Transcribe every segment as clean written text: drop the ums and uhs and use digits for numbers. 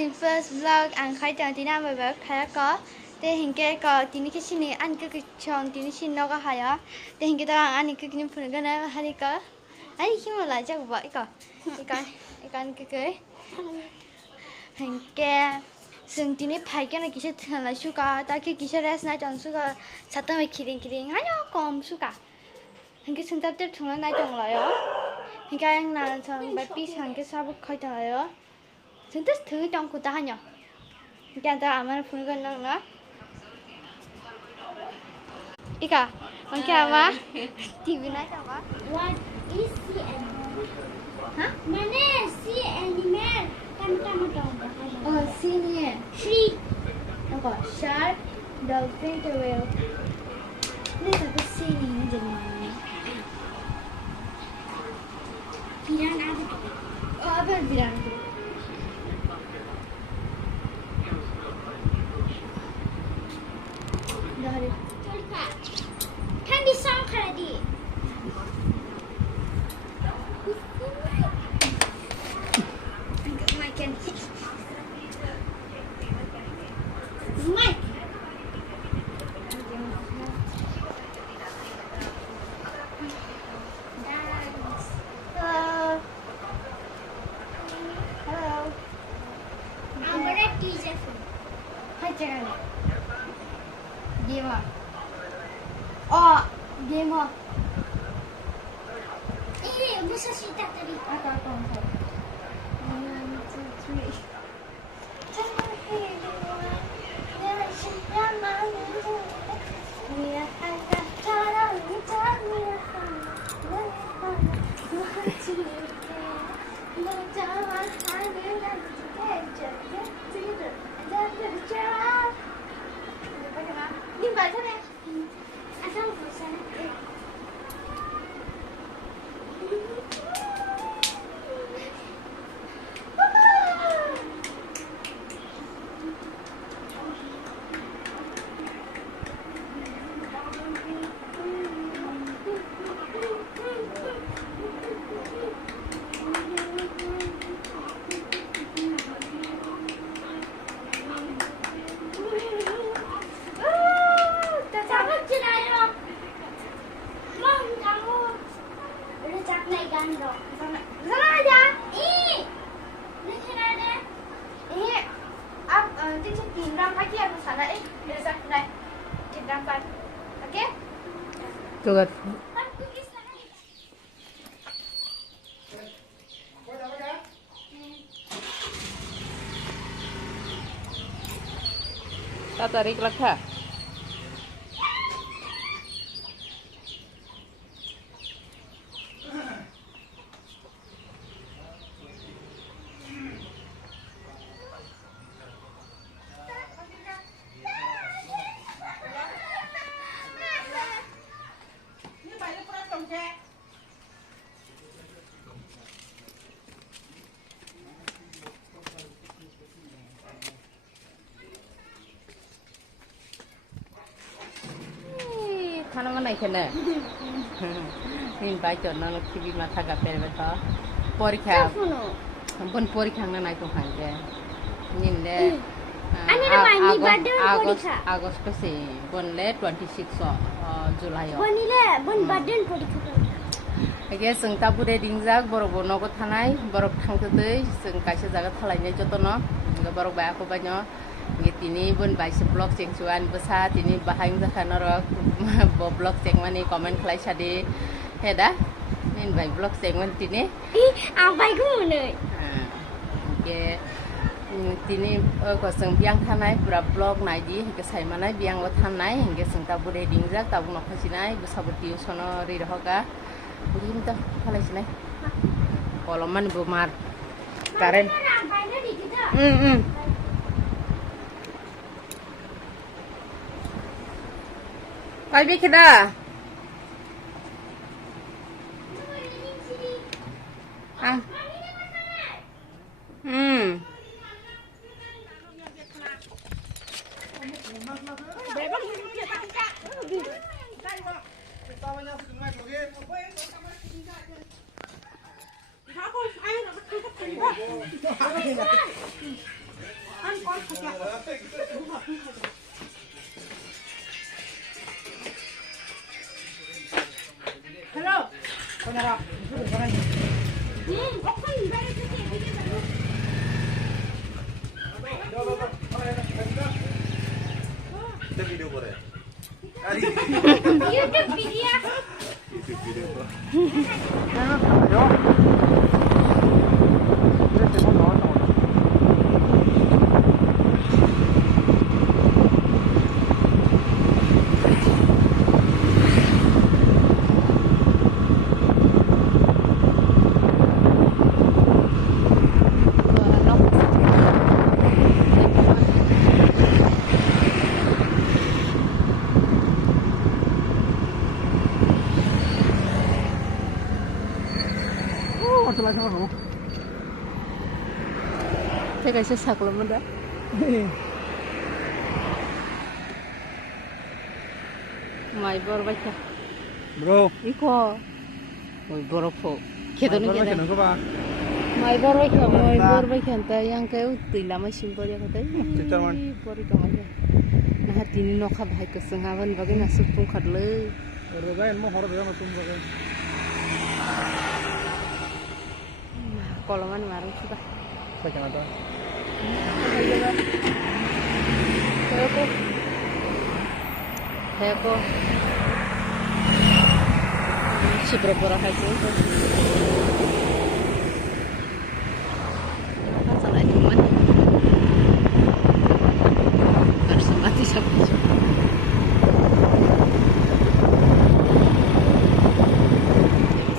my first vlog ang khai tang tina ba ba khaya ko te hinke ko tini ki sini an ke chong tini sin no ka haya te hinke ta an ke kin phun ga na hari ka ai khi mà lại chắc vậy ko ikan ke hinke sung tini phai ke na kise thala suka ta ke kise res na chang suka satam me kiring hayo kom suka hinke sung tap tap thung na chang la yo hinke ang na chang ba pi sang ke sabu khai ta yo sung tas thu trong ku ta hanyo hinke ta amar phun ga nang na ika angke ama tv na ta ba What is sea animal? Hah? Mana sea animal? Kan dong. oh sini Tree. apa shark dolphin ke whale ini tapi sini jadi mana Piranha. oh apa yang bilang tu dah hari Tulpa. Kan di song kali. makan Mike. hello hello I'm gonna teach you. hai jangan game ah oh game ah Busa sita tadi. Aku 1, 2, 3 Đi về thế này. Asal busa. Cabut cerai Mom, kamu rujak naik gandong. Sana aja. Ini cerai deh. Ini tiếp tục tìm ra cái kia của sản này. Bây giờ này. Tìm ra cái. Ok? Good. Kan pergi sana. Ta tarik lakha. Khana mana ikhana. Min bai chonna khibi matha ka perbe tho. Porikha. Bon porikha na nai to hangke. Nin le. Ani na mai ni birthday porikha. August pe se bon le 26 July. Bonile, bon birthday porikha. Age sung ta bude dingjak borok bo nogo thanai borok thangte dei sung kaisa jaga thalainai jotono borok ba ko banyo ngi tini bon baise blog cheng chuan basa tini bahang jakhana rok bo blog cheng mani comment khlai sadi heda nin bai blog cheng man tini Abai ku ne. ke tini ko sung biang thanai pura blog nai di ke sai manai biang lo thanai nge sung ta bude dingjak ta bu nokhasinai basa bu tuition ri roga Begini tuh, kalau sini, kalau mana bumar, karen. Kalbi kita. Ah. Kita video boleh? YouTube video. YouTube video kok. Teka siya saklo mo da. May bor ba ka? Bro, Iko. Oy bor po. Kedo ni kedo. kenapa ba? May bor ba ka anta yang kayo tila may simbol ya katay. Tita man. Bor ka may. Nah tini no ka bhai ka sangaban bagay nasuk tung khadle. Rogain mo hor dia matum bagai. Koloman marang sudah. Saya kena tahu. Heko. Si berapa heko? Salah cuma. Harus mati sampai.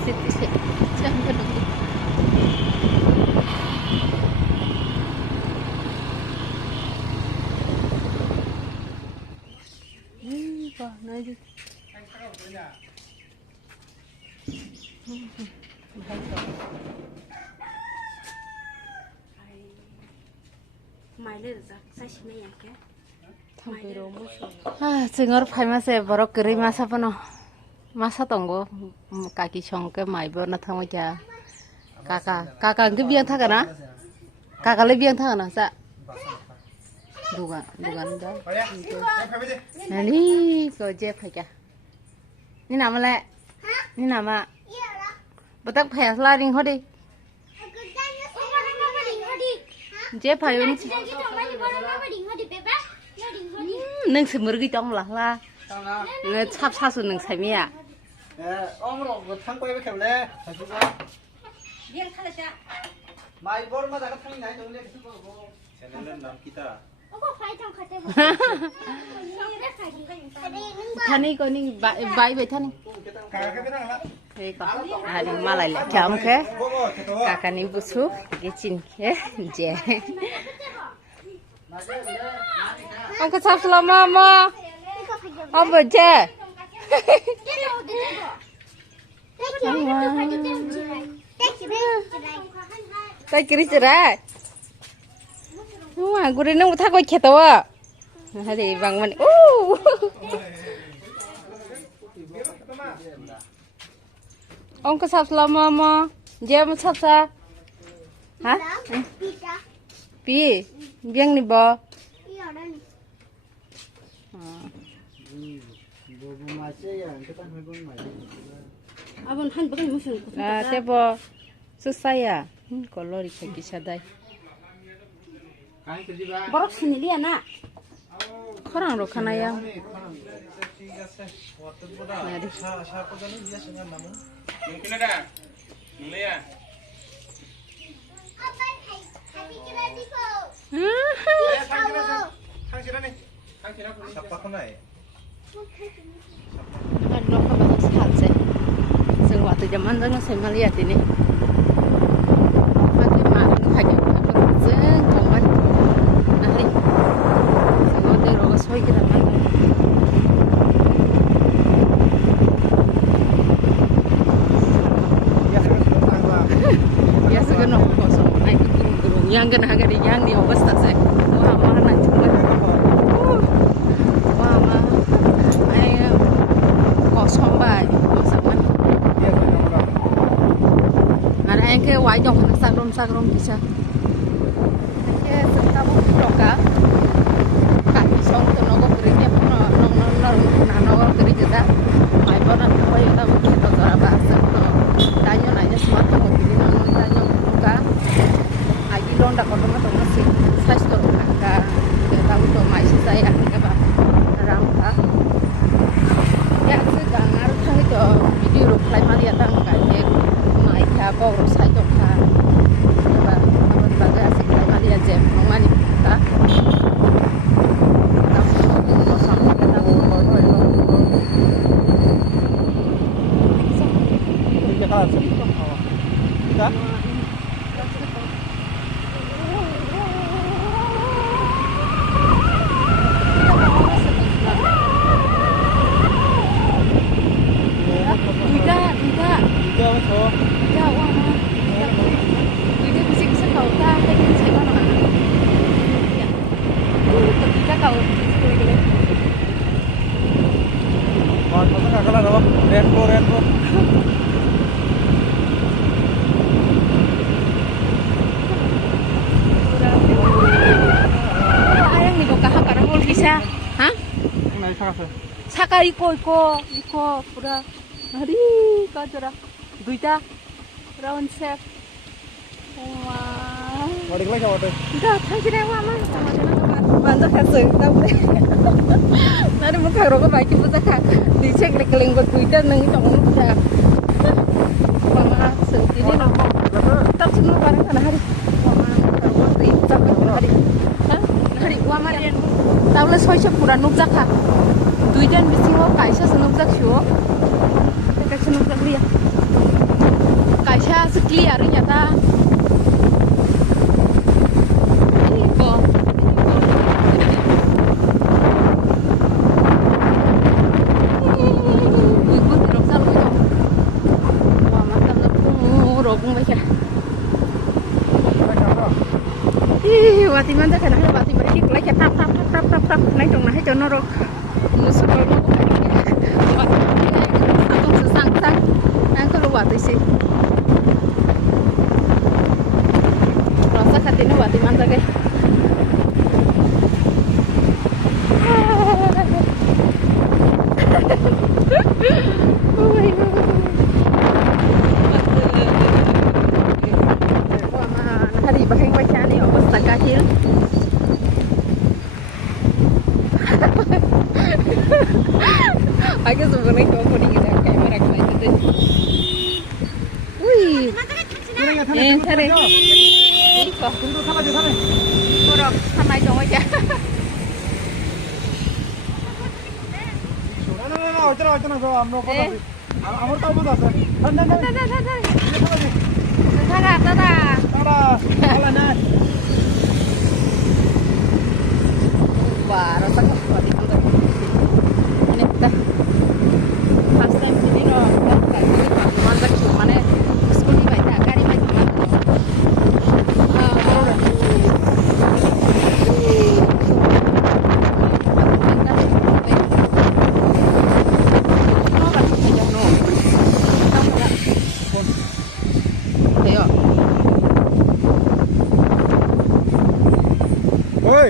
Situ sampai dulu. Nói Mày lên giặc sai xin này cái. Jengor faimase borok keri masa pono. Masa tonggo kaki songke maibor na thang ja. Kakak ke biang tha kana? Kakak le biang tha kana sa. Dugan da. Nani ko je phaka. Ni nama le? Ni nama. Batak phaya la ring hodi. Je phayun. Neng semurgi tong lah la. Nge chap sasu neng saimia. 어머로 탕고에 왜 켜래? Biar kalau tak. 마이 버마 다가 탕이 나이 정리 계속 보고. 쟤네는 남 기타. Aku phải trong khát thêm. Thani ko ni bai bai thani. 가가 그냥 Đây có. Đi mà lại lại chấm ke. 보고 계속. Kakak ni busu cái chin ke je. Ông có sắp lama ma. Ông bơ je. Tay kiri cerai. Wah, gue neng utak gue ketawa. Hari bang man. Ông có sắp lama ma. Je mà sắp sa. Hả? Pi. Biang ni bo. Abang han bagai musuh. À, thế bò sức say à? Có lori phải kí sa đây. 가이 그지 봐. Borok sini dia nak. Khorang ro khana ya. Mari. Siapa gani dia senang namu. Mungkin ada. Mulia. 당신은 siapa kena ya? Kan no ka ba sa halse. Sing waktu zaman dong saya melihat ini. Pakai mana pakai apa sing kawan. Nah, ni. Sing waktu ro soi kita man. Ya segan no kosong. Ai gurung yang kan hagari yang di awasta se. Wah, mana cuma. Wah, ma. Ai kosong bai, kosong man. Dia kena orang. Ada yang ke wajong sakrom bisa. Ke serta tabu roka kan song to nogo kerja puno nogo kerja ta mai bona tahu ya tabu kita cara bahasa to tanya nanya semua to mungkin non tanya roka agi londa koto ma to masih size to roka ya tahu to mai saya ke ba rangka ya sekarang harus itu video reply mali ya tang ka ye mai ka ko sai to ka ba apa bagai asik mali ya jem mani ta Kita? Rainbow. ayang nih kok karena mau bisa hah Naik sakase. saka iko pura hari kajara duita round set wah Wadik lagi apa tuh? udah tanjir ya mama bantu kasih tahu deh nanti mau karo ke baju pusaka dicek rekeling buat duita nang itu udah mama sendiri nopo tak semua barang kana hari mama karo tuh sampai hari hari wamarian tahu lah soalnya pura nubzak ha duitan bising wo kaisa senubzak shu kaisa senubzak dia kaisa sekli hari nyata ini kok ibu terus selalu wah mantap tuh rogung baca ih wati mantap kan ada wati beri lagi tap naik dong naik jono rok musuh kalau mau satu sesang nang kalau wati sih rasa katanya wati mantap guys hari baheng baca nih obat sakahil agak sebenarnya kau pun ingin kamera kita itu deh wih thare kok kurang sama dong aja আমার তো অবস্থা আছে দাদা wah rasa kuat itu ini kita first time sini no mantap sih mana skuti baca kari baca Oi,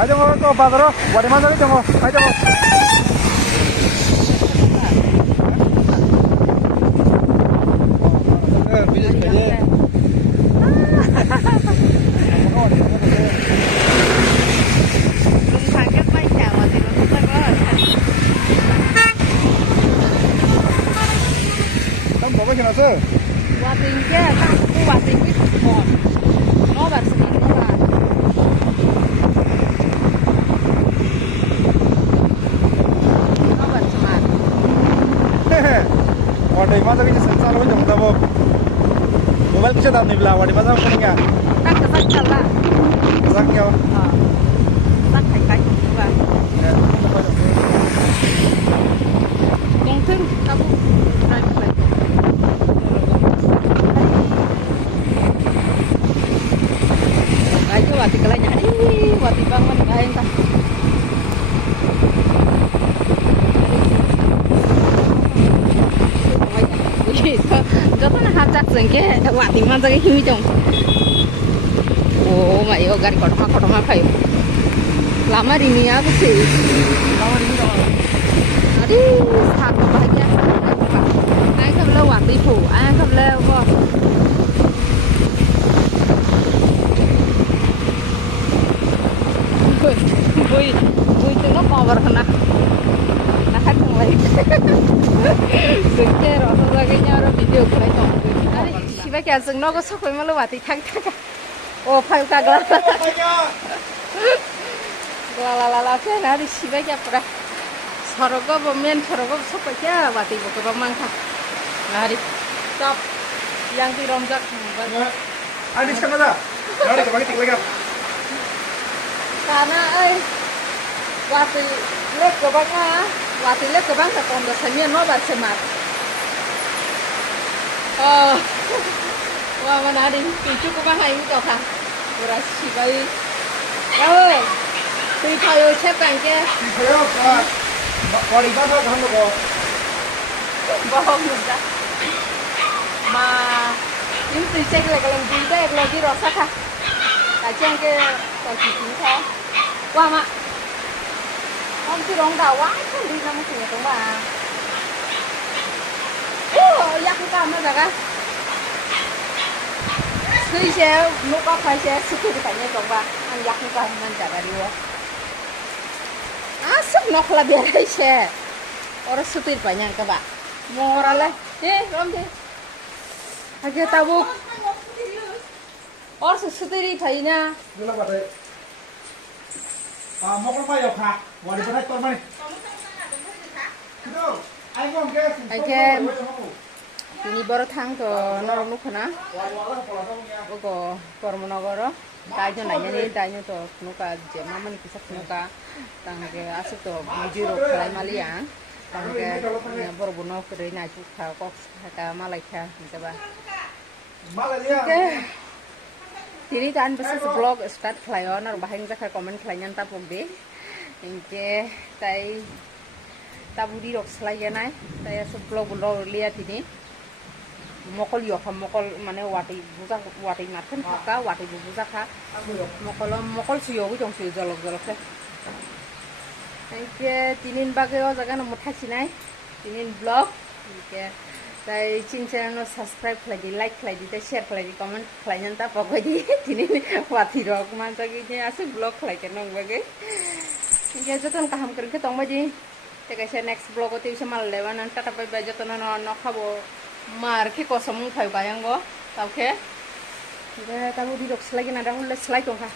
ayo mau ke pasar, wadi mana lagi jangan, ayo mau. Bisa saja. belum kaget baca waktu itu Kamu bawa ke nasi? waktu itu bon nobar sekali nobar cuma Wadi mana lagi sensor aja jangan tahu. Mobile bisa tak nih belah, wadi mana pun enggak. tak kesal lah Saknya. tak kayak juga yang tu kamu aja wati kelanya wati bangun kain tak Jotoh nak hafat sengke wati mana lagi himi jom Oh, mak yo gari kotoma kayo. Lama ini aku sih. Aduh, sangat bahagia. Ai không lâu waktu itu, ai không lâu kok. Vui từ nó còn vào nè. Nó khách không lấy. Sừng che rồi, xong rồi cái nhau đó video của lấy tổng. Chị phải kêu sừng nó có sốc với mà lâu waktu thăng. Ô, phải cả gla. Gla cái nào đi chị phải kêu phải. Sorogo bomen sorogo sốc phải kêu waktu itu ke bang kah. Nah, di stop yang di romjak. Adi sekarang ada. Ada kembali tinggal lagi. Karena waktu lihat ke bang sekolah dosennya no bersemat. Oh, wah mana di tujuh ke bang ini kau kan? Berasi bayi. Oh, tujuh tahu siapa yang ke? Saya wali bapa kamu kok. Bohong juga. Ma, ini tujuh lagi rasa kah? Tadi yang ke tujuh kah? Wah mak, om si rong dah wah kan di nama sini tu mah. Yak kita mana jaga? Sui saya, nuka pai saya suku di tanya tu mah. An yak kita mana jaga dia? Asap nak lah biar saya. Orang sutir banyak ke pak? Mau orang lah? Rom je. Aja tahu. Orang sutir banyak. Dulu apa teh? Mau ke mana kak? Wali bapa itu mana? Itu, ayo ngomong ke. Ini baru thang ke norong nuk na. Ogo Kormonogoro. Dajo nanya ni dajo to nuka jema mani kisak nuka. Tangke asuk to mujiro kalai malian. Tangke baru buno kere naju kau ka Malaysia gitu bah. Malaysia. Jadi kan bisa vlog start kelayon, or bahing zakar komen kelayan tapok deh. Inke tay tabudi rok selayan ay, tay asal vlog lihat ini. Mokol yo mokol mana wati makan kaka wati bubuza ka. Mokol suyo jong suyo jolok teh. Inke tinin bagyo jaga nomor thasinay, tinin vlog. Inke tay channel subscribe lagi, like lagi, share lagi, comment lagi, entah pokoknya ini wati rok mantap gini asal vlog lagi nong bagai. Ini jatuh kaham kerja tong baji. Tekasih next vlog itu bisa malu lewan nanti tapi baca tuh nono kabo marki kosong kayu bayang go, oke? Kita tahu di rok lagi nada ulas lagi dong kah?